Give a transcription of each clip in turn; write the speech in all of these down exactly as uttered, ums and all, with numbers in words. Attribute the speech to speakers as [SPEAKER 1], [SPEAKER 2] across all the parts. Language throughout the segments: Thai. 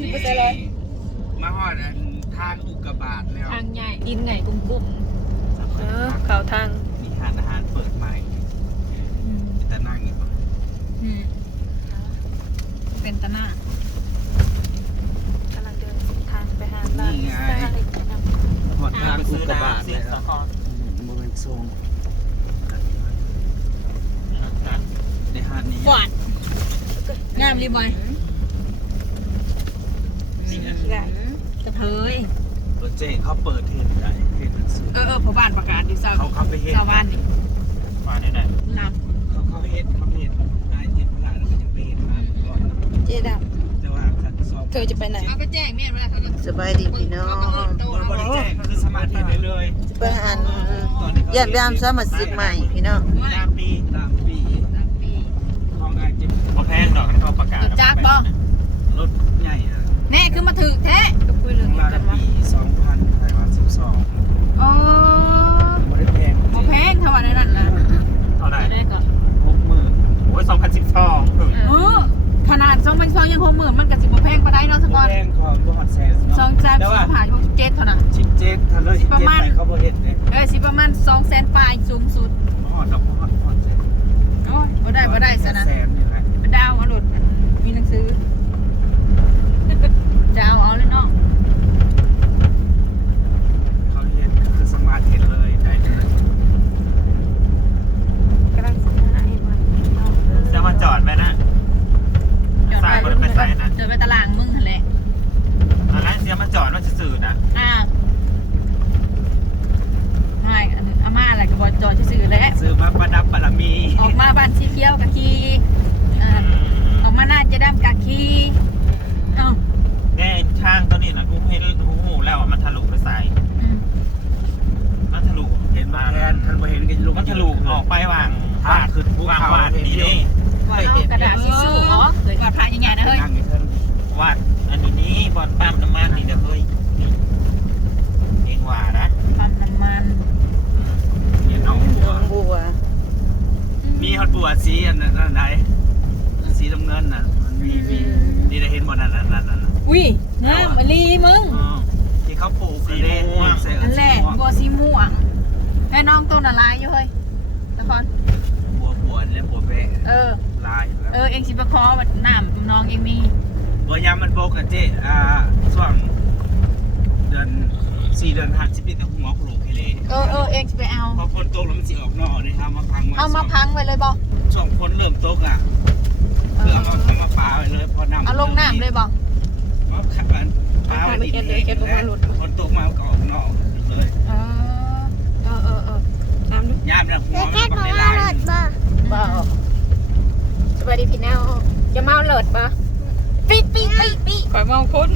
[SPEAKER 1] ไม่ใช่เลย
[SPEAKER 2] มาหอดอันทางอุกกาบาตแล้ว
[SPEAKER 1] ทางใหญ่ดินใหญ่กุ้ม
[SPEAKER 3] ๆเออเขาทาง
[SPEAKER 2] มีทานอาหารเปิดใหม่แต่นั่งอีกมั้ง
[SPEAKER 1] เป็นตะหน้ากำลังเดินทางไปหาร้าน
[SPEAKER 2] หอดทางอุกกาบาตแล้วโมเมนต์ทรงในหาดนี้
[SPEAKER 1] ฟอดงามรีบอยกระเทย
[SPEAKER 2] รถเจ๊เขาเปิดเทศได้เทศหนังสือ
[SPEAKER 1] เออเออพอบ้านประกาศอยู่เศร้า
[SPEAKER 2] เขาเขาไปเฮ็ด
[SPEAKER 1] เศร้าบ้านนี่
[SPEAKER 2] มาได้ไหน
[SPEAKER 1] นับ
[SPEAKER 2] เขาเขาเฮ็ดเขาเฮ็ดนายเฮ็ดพลาดแล้วก็ยังไปเฮ็ดมาก่อน
[SPEAKER 3] เจ๊ด
[SPEAKER 2] ำแต่ว่าคันสอบ
[SPEAKER 3] เธอจะไปไหน
[SPEAKER 1] เอาไปแจ้งแม่เวลาเขา
[SPEAKER 3] สบายดีพี่น้อง
[SPEAKER 2] บริแจ้งคือสมาธิได้เลย
[SPEAKER 3] ไปอ่านยันไปอ่านสมัครสิทธิ์ใหม่พี่น้อง
[SPEAKER 2] ตามปีตามปี
[SPEAKER 1] ตามปี
[SPEAKER 2] ของงานจิบ
[SPEAKER 4] พอแพงหรอกเขาประกาศ
[SPEAKER 1] จักบ่
[SPEAKER 2] รถใหญ่อะ
[SPEAKER 1] แน่คือมาถือแท้ก็คุยเรื่อง
[SPEAKER 2] กันว่าปีสองพันไทยวันสิบสอง
[SPEAKER 1] โอ้
[SPEAKER 2] บริแพง
[SPEAKER 1] โอ้แพงเท่าไหร่นั่นนะ
[SPEAKER 4] เท่าไหร่
[SPEAKER 1] ได้ก็
[SPEAKER 4] หกหมื่นโอ้ยสองพันสิบสอง
[SPEAKER 1] เออขนาดสองพันสองยังหกหมื่นมันกับสิบแพงปะได้เนาะสกอต
[SPEAKER 2] แพงของบอดแซน
[SPEAKER 1] สองแสนสองพันหกสิบเจ็ดเท่านั้น
[SPEAKER 2] สิบเจ็ดถ้าเลยสิบเจ็ดไปเขาบริเฮ็ดเลย
[SPEAKER 1] เออสิประมาณสองแสนปลายสูงสุด
[SPEAKER 2] หอดดอกหอดหอดแสน
[SPEAKER 1] โอ้ยบ่ได้บ่ได้ซะนะ
[SPEAKER 2] แสนนี่แหละ
[SPEAKER 1] เป็นดาวเอาหลุดมีหนังสือดาวเอาเลยเนาะ
[SPEAKER 2] เขาเฮ็ดคือสมาธิเลยได้เลย
[SPEAKER 3] กำลังสัมภาษณ์ให้มัน
[SPEAKER 4] จะมาจอดไหมนะสายมันไปใส่นะ
[SPEAKER 1] จอดไปตารางมึงหั่นแหละ
[SPEAKER 4] อะไรเสียมาจอดว่าจะสื่อนะ
[SPEAKER 1] อ่าไม่อาม่าอะไรกับบอลจอดซื่อๆแล้ว
[SPEAKER 2] ซื้อมาประดับบารมี
[SPEAKER 1] ออกมาบ้านสีเขียวกับคีออกมาหน้าจะดำกับคีเอ้า
[SPEAKER 4] แน่ช่างตัวนี้นะกูให้รู้หูแล้วมันทะลุไปใส่มันทะลุ
[SPEAKER 2] เห็นมาแทนท่านบ่เห็นกันลูก
[SPEAKER 4] มันทะลุออกไปวาง
[SPEAKER 2] วางขึ้นภูเขา
[SPEAKER 4] ดีนี่
[SPEAKER 1] วาดกระดาษทิชชู่อ๋อเคยวาดพายยังไงนะเฮ้ยว
[SPEAKER 4] าดอันนี้นี่บอลปั๊มน้ำมันนี่เด้อเฮ้ยเองว่านะ
[SPEAKER 1] ปั๊มน้ำมัน
[SPEAKER 2] เห็นน้องบัว
[SPEAKER 3] บัว
[SPEAKER 2] มีฮอตบัวสีอันนั้นไหนสีน้ำเงินน่ะมันมีมีนี่ได้เห็นบ่นั่นนั่นนั่น
[SPEAKER 1] อุ้ยน้ำมะลีมึง
[SPEAKER 2] ที่เขาปลูกสีแดง
[SPEAKER 1] นั่นแหละบัวสีม่วงแม่น้องต้นอะไรอยู่เฮ้ยตะคอน
[SPEAKER 2] บัวบัวเนี่ยบัวแพะ
[SPEAKER 1] เออ
[SPEAKER 2] ลาย
[SPEAKER 1] เออเองสิบคอแบบน้ำน้องเองมี
[SPEAKER 2] บัวยามมันโบกันเจ๊อ่าช่วงเดือนสี่เดือนห้าสิบปีแต่หัวปลูกเลย
[SPEAKER 1] เออเออเองจะไปเอา
[SPEAKER 2] พอคนโตแล้วมันสิออกนอกนี่ทำมาพัง
[SPEAKER 1] เอามาพังไปเลยบอ
[SPEAKER 2] ช่วงคนเริ่มโตอ่ะคือเอามามาปาไปเลยพอน้ำ
[SPEAKER 1] เอาลงน้ำเลยบอ
[SPEAKER 2] มาขับมันปาไปดินเลยคนโตมาก็ออกนอกเลย
[SPEAKER 1] เออเออเออน้ำดู
[SPEAKER 2] ยามเนี่ยหัวมันก็ไม่ลาย
[SPEAKER 1] บ่สวัสดีพี่น้องจะเมาเลิศปะปีปีปีปี
[SPEAKER 3] ข่อยเมาคน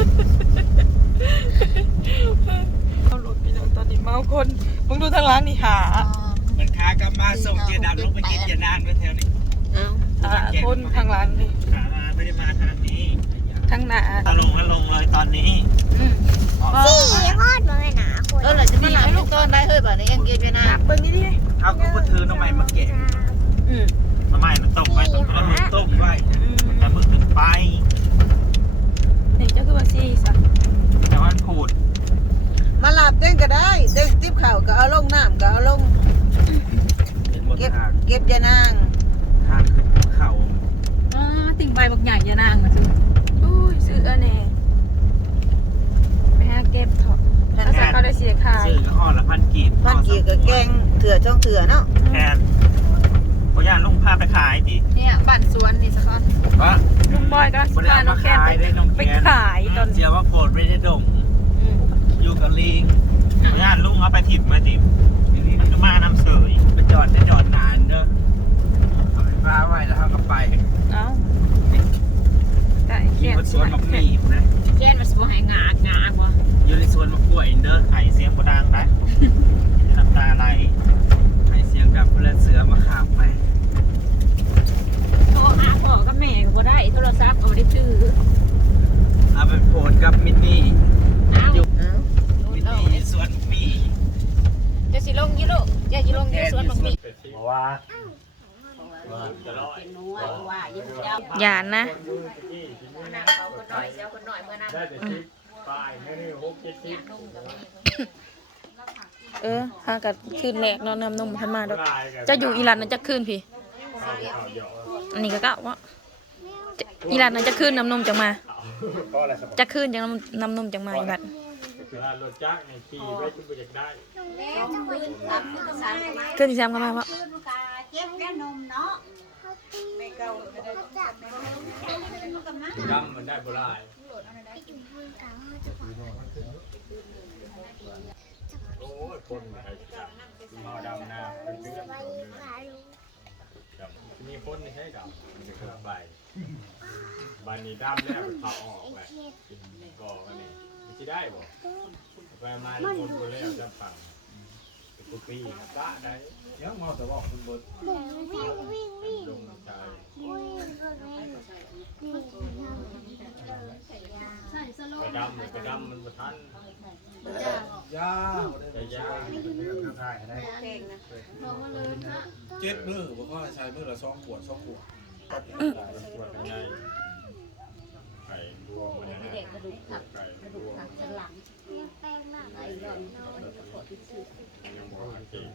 [SPEAKER 3] เอาหลุดพี่น้องตอนนี้เมาคนมึงดูทางร้านนี่หา
[SPEAKER 2] มันค้ากลับมาส่งเจดำลงไปกินเจนานไว้แถวนี้
[SPEAKER 3] หาคนทางร้านนี่
[SPEAKER 4] ขามาไม่ได้มาทางนี้
[SPEAKER 3] ทางหน้า
[SPEAKER 4] ตะลงแล้วลงเลยตอนนี้
[SPEAKER 5] สี่ฮอดมาเลยนะคน
[SPEAKER 1] เออเลยจะมาหลับลูกต้นได้เฮ้ยแบบนี้ยังเก็บไปนะ
[SPEAKER 3] เบิ้งนี่ดิ
[SPEAKER 2] เอาก็มาถือน้ำมันมาแกะ
[SPEAKER 3] อืม
[SPEAKER 4] น้ำมันมันต้มไว้ต้มไว้
[SPEAKER 2] ต้มไว้
[SPEAKER 4] แต่มึกถึงไป
[SPEAKER 3] นี่จะคือว่าสี่สัก
[SPEAKER 4] แต่ว่าขูด
[SPEAKER 3] มาหลับเต้นก็ได้เต้นติ๊บเข่าก็เอาลงน้ำก็เอาลงเก็บเก็บยานาง
[SPEAKER 2] ทางขึ้นภูเขา
[SPEAKER 1] อ่าติ่งใบบักใหญ่ยานางมาซื้อ
[SPEAKER 3] อุ้ยซื้ออันนี้ไปหาเก็บเถอะภาษาเขาได้เสียขาย
[SPEAKER 2] ซื้อห่อละพันกีบ
[SPEAKER 3] พันกีบกับแกงเถื่อช่องเถื่อเนาะ
[SPEAKER 4] แทนเขาย่านลุงพาไปขายดิ
[SPEAKER 1] เนี่ยบ้านสวนนี่สักคน
[SPEAKER 2] ว่า
[SPEAKER 3] ลุงบอยก็พาน้องแคนไปขายตอน
[SPEAKER 2] เจียวว่าโผล่ไม่ได้ดงอยู่กับลิง
[SPEAKER 4] เขาย่านลุงเอาไปถิ่มมาถิ่มมันก็มาน้ำเสย
[SPEAKER 2] ไปจอดได้จอดนานเนอะเอาไปฟ้าไว้แล้วเขาก็ไป
[SPEAKER 3] เอ้า
[SPEAKER 2] ขี่บนสวนมักมีนะ
[SPEAKER 1] เช่นมันสวนหายงางาบ่
[SPEAKER 2] อยู่ในสวนมะกล้วยเด้อ
[SPEAKER 4] ไข่เสียงกระดังได้น้ำตาไหล
[SPEAKER 2] ไข่เสียงกับเพื่อนเสือมาข้ามไป
[SPEAKER 1] โทรหาพ่อกับแม่ก็ได้โทรศัพท์เอาได้ซื้อ
[SPEAKER 2] เอาไปโพสกับมินนี่
[SPEAKER 1] อยู่
[SPEAKER 2] มินนี่สวนมี
[SPEAKER 1] จะสิลงยี่ลูกจะสิลงยี่สวนมักมี
[SPEAKER 4] บอกว่า
[SPEAKER 1] หยานนะ
[SPEAKER 2] นั่งเขาคนหน่อยเสียคนหน่อยเมื่อนั้นได้แต่ชิปปลายไม่ได้หกเจ็ดชิป
[SPEAKER 1] เออหากัคืนแรกเนาะน้ำนมทันมาดอกจะอยู่อีหลันน่ะจะคืนพี่อันนี้ก็กะว่าอีหลันน่ะจะคืนน้ำนมจังมาจะคืนจังน้ำน้ำนมจังมาอีหลัน
[SPEAKER 2] เวลารถจักรในขี่ไว้คุณไปอยากได้
[SPEAKER 1] คืนที่สามก็มาว่า
[SPEAKER 5] เจ็บแล้วนมเนาะ
[SPEAKER 2] ดำมันได้บ่ได้โอ้ยคนไทยจับมาดำนาเป็นเรื่องมีคนไม่ใช่ดำมันจะเกิดใบใบนี้ดำแล้วมันเผาออกไปก่อกันนี่จะได้บ่ไปมาแล้วคนคนแล้วจะฟังกุปีตะได้ยังมาแต่ว่าคุณบด
[SPEAKER 5] วิ่งวิ่งวิ่ง
[SPEAKER 2] ลงใจ กระดำกระดำมันประทันยาแต่ยา
[SPEAKER 6] เจ็ดมือผมก็ใช้มือละสองขวดสองขวด
[SPEAKER 2] ปวดเป็นไงไข่รวมมันนะไก่รวม
[SPEAKER 5] แป้งมากเลย
[SPEAKER 2] ยังบอกอันจริง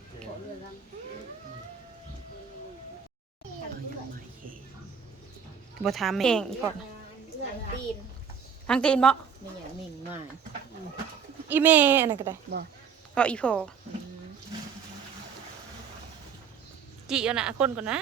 [SPEAKER 1] บ่ถามแม่เองอีพอ
[SPEAKER 5] ตีน
[SPEAKER 1] ทางตีนบ่
[SPEAKER 5] ไม่อย่างนิ่งมาก
[SPEAKER 1] อีแม่อันนั้นก็ได้
[SPEAKER 5] บ่
[SPEAKER 1] ก็อีพอจิเอานะคนก่อนนะ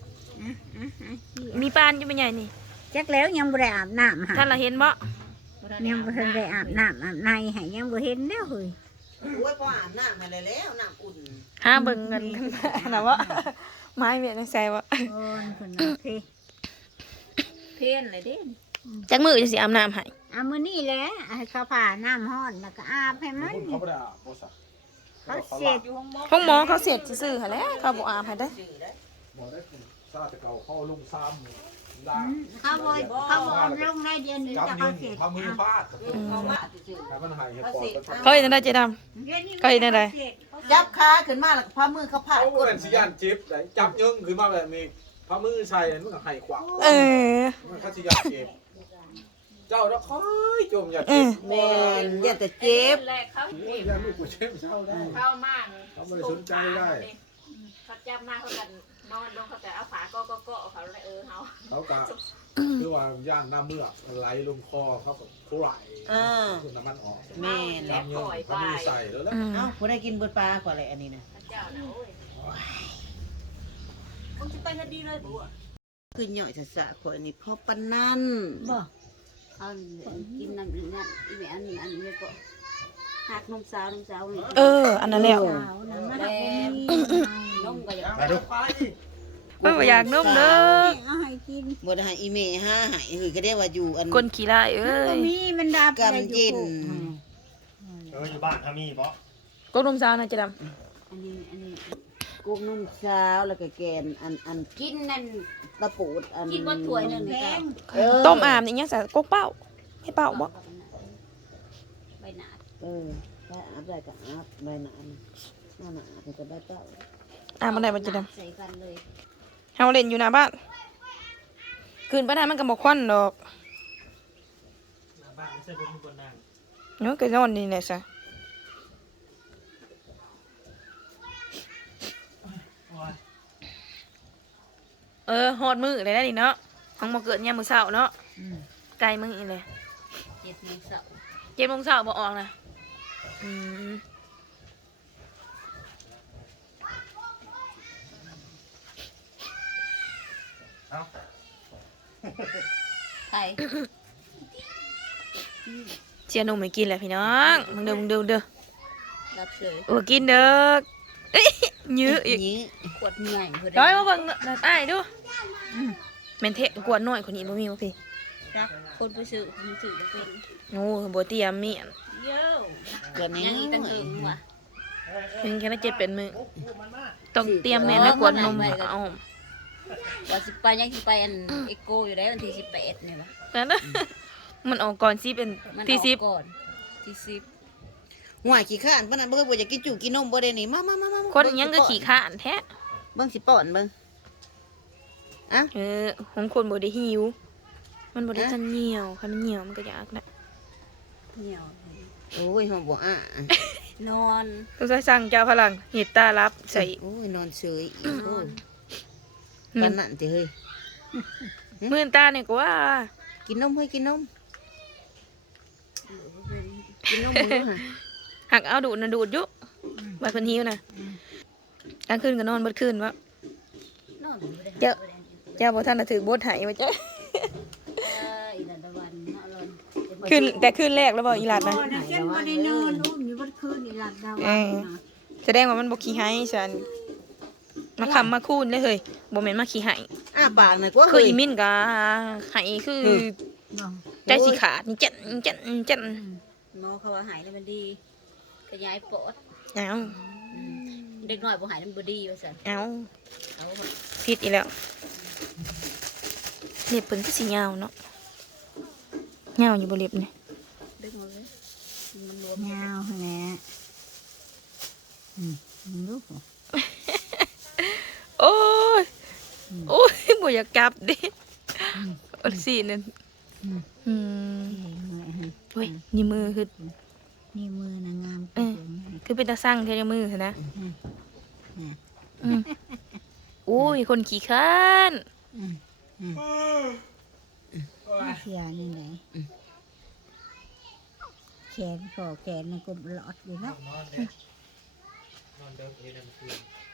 [SPEAKER 1] มีปานอยู่ไม่ใหญ่นี่
[SPEAKER 7] จักแล้วยังบ่ได้อาบน้ำหา
[SPEAKER 1] ท่านละเห็นบ่
[SPEAKER 7] ยังบ่ทันได้อาบน้ำอาบในให้ยังบ่เห็นแล้วเฮ้ย
[SPEAKER 3] โอ้ยพออาบน้ำมาแล้วน้ำอุ่น
[SPEAKER 1] หาเบิ่งกันนะว่าไม้เวียนใส่บ่
[SPEAKER 7] โอ้ยเพิ่นเอาเท
[SPEAKER 5] เพี้ยนเลยเด้
[SPEAKER 1] จักมือจะสิอาบน้ำให้
[SPEAKER 7] เอามื้อนี้แหละให้เขาผ่าน้ำร้อนแล้วก็อาบให้มัน
[SPEAKER 6] เขาไม่ได้อาบโบสัก
[SPEAKER 7] เขาเสร็จ
[SPEAKER 1] ห้องหมอเขาเสร็จซื่อๆหั่นแหละเขาบ่อาบให้ได้
[SPEAKER 6] บอกได้ซาแต่เก่าเข้าลุงซ้ำด่า
[SPEAKER 7] เขาบ่เขาบ่เอาลงได้เดือนหนึง
[SPEAKER 6] จับ
[SPEAKER 7] จะ
[SPEAKER 6] ยื
[SPEAKER 7] เขา
[SPEAKER 6] น
[SPEAKER 7] เสร็จ
[SPEAKER 6] ทำมือฟาด
[SPEAKER 3] เขาว่าจืด
[SPEAKER 6] ถ้ามันหายให้ปอด
[SPEAKER 1] เขาเห็นได้เจดำ
[SPEAKER 7] เดือนนี้
[SPEAKER 1] เขาเห็นได้
[SPEAKER 3] จับขาขึ้นมาแล้วก็พามือเขาพาด
[SPEAKER 6] เขาเป็นสิยันจิ๊บจับยึงขึ้นมาแบบนี้พามือใส่มันก็หายขวาง
[SPEAKER 1] เออ
[SPEAKER 6] มันเขาสิยันจิ๊บเจ้าแล้วค่อยจมอย่าเจ็บ
[SPEAKER 3] แม่นอย่าแต่เจ็บ
[SPEAKER 1] แรกเขา
[SPEAKER 6] โอ้ยยันลูกกูเจ็บเศร้าได้
[SPEAKER 1] เข้ามา
[SPEAKER 6] เขาไม่สนใจได้
[SPEAKER 1] เขาจับมาเขากันนอนลงเขาแต่เอาฝาก็ก็ก็เขาเลยเออเขา
[SPEAKER 6] เขากะคือว่าย่านหน้าเมือกไหลลงคอเขาก็ทุไหล
[SPEAKER 3] เออ
[SPEAKER 6] คือน้ำมันออก
[SPEAKER 3] แม่น
[SPEAKER 6] จับยึงพามือใส่แล้วแล้ว
[SPEAKER 3] เอ้าบ่ได้กินเบิดปลากว่าอะไรอันนี้นะ
[SPEAKER 1] เจ้านะโอ้ย
[SPEAKER 3] คือหน่อยสะๆข่อยนี่พอปานนั้น
[SPEAKER 7] บ่
[SPEAKER 5] เอากินน้ำอีนั่นอีแม่อันอันนี้ก็หักนมสาวนมสาวนี่
[SPEAKER 1] เอออันนั้นแล้ว
[SPEAKER 7] สาวนะมาหักบ่มี
[SPEAKER 5] นมก็อยาก
[SPEAKER 6] ไปดู
[SPEAKER 1] เพิ่นบ่อยากนมเด้อ
[SPEAKER 7] เอาให้กิน
[SPEAKER 3] บ่ได้ให้อีแม่หาให้คือก็ได้ว่าอยู่อัน
[SPEAKER 1] คนขี้ร้ายเอ้
[SPEAKER 7] มันบ่
[SPEAKER 1] ย
[SPEAKER 7] มีมันดับ
[SPEAKER 3] กำยิน
[SPEAKER 2] เอออยู่บ้านถ้ามีเพราะ
[SPEAKER 1] กกนมสาวนะเจดำ
[SPEAKER 5] อันนี้อันนี้
[SPEAKER 3] กุ้งนุ่มสาวแล้วก็แกนอันอัน
[SPEAKER 5] กินนั่น
[SPEAKER 3] ตะปูดอัน
[SPEAKER 5] กินบ่ถ้วยหนึง
[SPEAKER 7] แพ
[SPEAKER 5] นี่
[SPEAKER 7] ง
[SPEAKER 3] เออ
[SPEAKER 1] ต้มอาบนี่ยังใส่กกเป้าให้เป้าบ่
[SPEAKER 5] ใบหนา
[SPEAKER 3] เออถ้าอาบได้ก็อาบใบหนานหน้าหนาก็จะได้เต้า
[SPEAKER 1] อาบบ่ได้บ่เจดำ
[SPEAKER 5] ใส่กันเลย
[SPEAKER 1] เฮาเล่นอยู่หน้าบ้านคืนบ่ได้มันก็บ่ควันดอก
[SPEAKER 4] บ้านไม่ใช่พวกมึงบนนั่ง
[SPEAKER 1] เนาะก็นอนนี่แหละซะเออฮอดมื้อเลยนะนี่เนาะห้องบ่เกิดยามมื้อเช้าเนาะไกลมื้ออีเลย
[SPEAKER 5] เจ็ดโมงเช้า
[SPEAKER 1] เจ็ดโมงเช้าบ่ออกนะอืม
[SPEAKER 5] ไข่
[SPEAKER 1] เจียนมไม่กินแหละพี่น้องมึงเด้อมึงเด้อมึงเด้อ
[SPEAKER 5] รับเฉย
[SPEAKER 1] โอ้กินเด้อเอ้ยยื้ออีก
[SPEAKER 3] นี้
[SPEAKER 5] ขวดใหญ่เพิ่น
[SPEAKER 1] ร้อยมาเบิ่งอ้ายดูแม่นเทะกวนน้อยคนนี้บ่มีบ่พี่
[SPEAKER 5] จักคนไปซื้อมันซื้อบ่เป็น
[SPEAKER 1] โอ้บ่เตรียมเมียน
[SPEAKER 5] เย้อ
[SPEAKER 3] เกินนี้
[SPEAKER 5] ยังอีกตั้งหึงว่ะ
[SPEAKER 1] เพิ่นแค่ได้เจ็ดเป็นมื้อต้องเตรียมแม่นแล้วกวนนมเอา
[SPEAKER 5] ว่าสิไปยังสิไปอันเอ็กโกอยู่ได้วันที่สิบแปดนี่วะ
[SPEAKER 1] นั่นนะมันออกก่อนสิเป็น
[SPEAKER 5] มัน
[SPEAKER 1] ที่
[SPEAKER 5] ออก
[SPEAKER 1] สิบ
[SPEAKER 5] ก่อนที่สิบ
[SPEAKER 3] ห่วยขี้ข้านปานนั้นบ่เคยบ่อยากกินจุกินนมบ่ได้นี่มามามามา
[SPEAKER 1] คนยังก็ขี้ข้านแท้
[SPEAKER 3] เบิ่งสิป้อนเบิ่งอ่ะ
[SPEAKER 1] เออของคนบ่ได้หิว มันบ่ได้ทันเหนียวคันมันเหนียวมันก็ยากนะ
[SPEAKER 5] เหนียว
[SPEAKER 3] โอ้ยหอมบ่อ่ะ
[SPEAKER 5] นอน
[SPEAKER 1] ต้องใส่สั่งเจ้าพลังเห็ดตารับใส่
[SPEAKER 3] โอ้ยนอนเฉยอีกโอ้ย
[SPEAKER 1] ห
[SPEAKER 3] ปา
[SPEAKER 1] มื่
[SPEAKER 3] น
[SPEAKER 1] น
[SPEAKER 3] นั่นติเฮ้ย
[SPEAKER 1] หมื่นตาเนี่ยก็ว่า
[SPEAKER 3] กินนมเฮ้ยกินนมกินนมมึงดูฮะ
[SPEAKER 1] หักเอาดูดนะดูดอยุบาดเพิ่นหิวนะกลางคืนก็นอนเบิดคืนวะ
[SPEAKER 5] นอนบ่ได้
[SPEAKER 1] เจ้าเจ้าบ่ทันน่ะถือบทใหายว่าจ้ะ
[SPEAKER 5] เอออีนั่นตะวันเนาะรอน
[SPEAKER 1] คืนแต่คืนแรกแล้วบ่อีหลาดนะ
[SPEAKER 7] โอ้นะเช่นบ่ได้นอนอุ้มอยู่บนคืนนี่หลับดาว
[SPEAKER 1] เออ แสดงว่ามันบ่ขี้ให้ฉันมาคำมาคูนเลยเฮ้ยบ่แม่นมาขี้ให้
[SPEAKER 3] อ้าปากหน่อยกว่า
[SPEAKER 1] คือ
[SPEAKER 3] เฮ้ย
[SPEAKER 1] อีมินก็ให้คือ
[SPEAKER 3] เออ
[SPEAKER 7] บ่
[SPEAKER 1] ใจสิขาดนี่เจ็ดเจ็ดเจ็ด
[SPEAKER 5] หมอเขาว่าหายแล้วมันดีกระยายปอด
[SPEAKER 1] เอา
[SPEAKER 5] เด็กน้อยบ่หายแล้วมันบ่ดีว่าซั่น
[SPEAKER 1] เอา
[SPEAKER 5] เขา
[SPEAKER 1] ผิดอีกแล้วเล็บเพิ่นก็สิยาวเนาะยาวอยู่บ่เล็บนี่
[SPEAKER 5] ดึงหมดเลยมันรวม
[SPEAKER 7] ยาวแหละอืมลูก
[SPEAKER 1] โอ้ยโอ้ยบ่อยากกลับเดิอันสินั่นอืมเฮ้ยนี่มือคือ
[SPEAKER 7] นี่มือนางงาม
[SPEAKER 1] เออ คือเป็นตาสั่งแค่ในมือเถอะนะอืมโอ้ยคนขี้ข้าน
[SPEAKER 7] เสียนี่ไหนแขนคอแขนมันก็หลอดอยู่นะ
[SPEAKER 4] นอนเด้อนอนเด้อเฮ็ดให้มันคืน